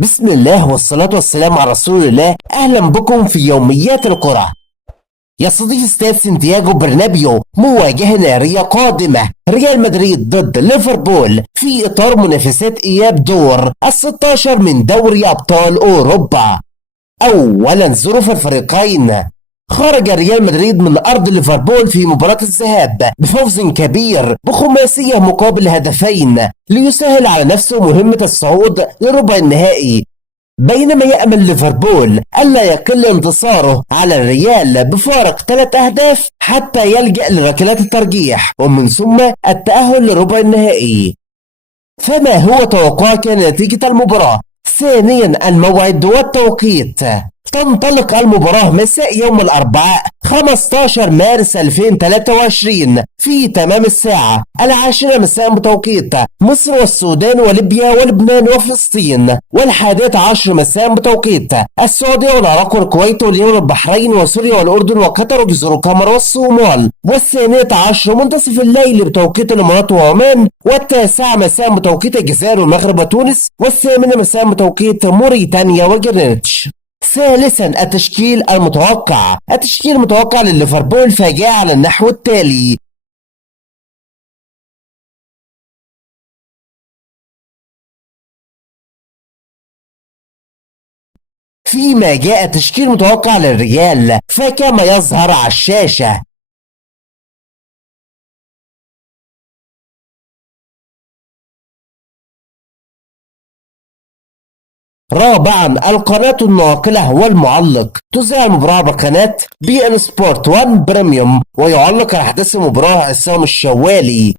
بسم الله والصلاة والسلام على رسول الله. أهلا بكم في يوميات الكرة. يستضيف استاد سانتياغو برنابيو مواجهة نارية قادمة، ريال مدريد ضد ليفربول في إطار منافسات إياب دور ال16 من دوري أبطال أوروبا. أولا ظروف الفريقين. خرج ريال مدريد من أرض ليفربول في مباراة الذهاب بفوز كبير بخماسية مقابل هدفين ليسهل على نفسه مهمة الصعود لربع النهائي، بينما يأمل ليفربول ألا يقل انتصاره على الريال بفارق 3 أهداف حتى يلجأ لركلات الترجيح ومن ثم التأهل لربع النهائي. فما هو توقعك نتيجة المباراة؟ ثانيا الموعد والتوقيت. تنطلق المباراة مساء يوم الأربعاء 15 مارس 2023 في تمام الساعة 10 مساء بتوقيت مصر والسودان وليبيا ولبنان وفلسطين، و11 مساء بتوقيت السعودية والعراق والكويت واليمن والبحرين وسوريا والأردن وقطر وجزر القمر والصومال، و12 منتصف الليل بتوقيت الإمارات وعمان، و9 مساء بتوقيت الجزائر والمغرب وتونس، و8 مساء بتوقيت موريتانيا وجرينتش. ثالثا التشكيل المتوقع. التشكيل المتوقع لليفربول فجاء على النحو التالي: فيما جاء تشكيل متوقع للريال فكما يظهر على الشاشة. رابعا القناة الناقلة والمعلق. تذاع المباراة بقناة بي ان سبورت 1 بريميوم، ويعلق على أحداث المباراة عصام الشوالي.